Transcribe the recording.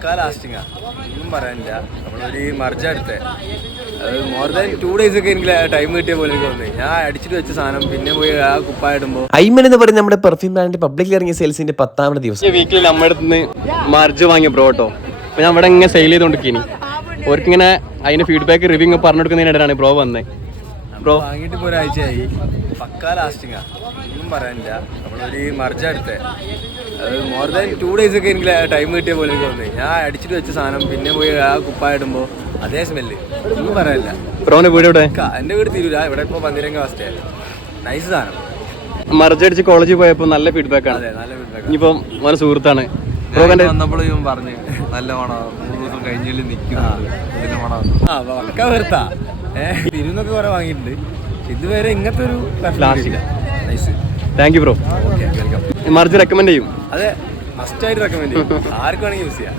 പക്കാ ലാസ്റ്റിങ്ങാ, ഒന്നും പറയാനില്ല. നമ്മളൊരു മർജ എടുത്തേ, അത് മോർ ദാൻ 2 days ഒക്കെ എനിക്ക് ടൈം കിട്ടിയ പോലെ എനിക്ക് തോന്നി. ഞാൻ അടിച്ചിട്ട് വെച്ച സാധനം പിന്നെ പോയി ആ കുപ്പായിടുമ്പോൾ. ഐമൻ എന്ന് പറയുന്ന നമ്മുടെ പെർഫ്യൂം ബ്രാൻഡ് പബ്ലിക്കിൽ ഇറങ്ങിയ സെയിൽസിന്റെ 10ാമത്തെ ദിവസം വീക്കിൽ നമ്മുടെ അടുത്ത് നിന്ന് മർജ് വാങ്ങിയ ബ്രോട്ടോ. അപ്പൊ ഞാൻ ഇവിടെ ഇങ്ങനെ സെയിൽ ചെയ്തോണ്ടിരിക്കുന്നു. ഓർക്കിങ്ങനെ അതിന്റെ ഫീഡ്ബാക്ക് റിവ്യൂ പറഞ്ഞു കൊടുക്കുന്നതിനിടയിലാണ് ബ്രോ വന്നത്. ബ്രോ വാങ്ങിയിട്ട് ഇപ്പോൾ ഒരാഴ്ചയായി. പക്കാ ലാസ്റ്റിങ്ങാ, ഒന്നും പറയാനില്ല. നമ്മളൊരു മർജ എടുത്തേ, അത് മോർ ദാൻ 2 days ഒക്കെ എനിക്ക് ടൈം കിട്ടിയ പോലെ എനിക്ക് തോന്നി. ഞാൻ അടിച്ചിട്ട് വെച്ച സാധനം പിന്നെ പോയി ആ കുപ്പായിടുമ്പോൾ അതേ സ്മെല്ല്, ഒന്നും പറയാനില്ല. ബ്രോന്റെ വീട് ഇവിടെ? എൻ്റെ വീട് തിരൂല, ഇവിടെ ഇപ്പോൾ പന്തിരംഗ അവസ്ഥയാണ്. നൈസ് സാധനം. മർജ് അടിച്ച് കോളേജിൽ പോയപ്പോൾ നല്ല ഫീഡ്ബാക്ക് ആണ്. അതെ, നല്ല ഫീഡ്ബാക്ക്. ഇനിയിപ്പം മോനെ സുഹൃത്താണ് ബ്രോ വന്നപ്പോൾ ഇവൻ പറഞ്ഞു നല്ല മണം, 3 ദിവസം കഴിഞ്ഞില്ല നിൽക്കുന്നു മണം. പക്ക വെറുത്താ. തിരുന്നൊക്കെ കുറെ വാങ്ങിയിട്ടുണ്ട്, ഇതുവരെ ഇങ്ങനത്തെ ഒരു nice. Thank you bro. Merge recommend ചെയ്യും? അതെ, മസ്റ്റ് ആയിട്ട് റെക്കമെൻഡ് ചെയ്യും. ആർക്ക് വേണമെങ്കിൽ യൂസ് ചെയ്യാം.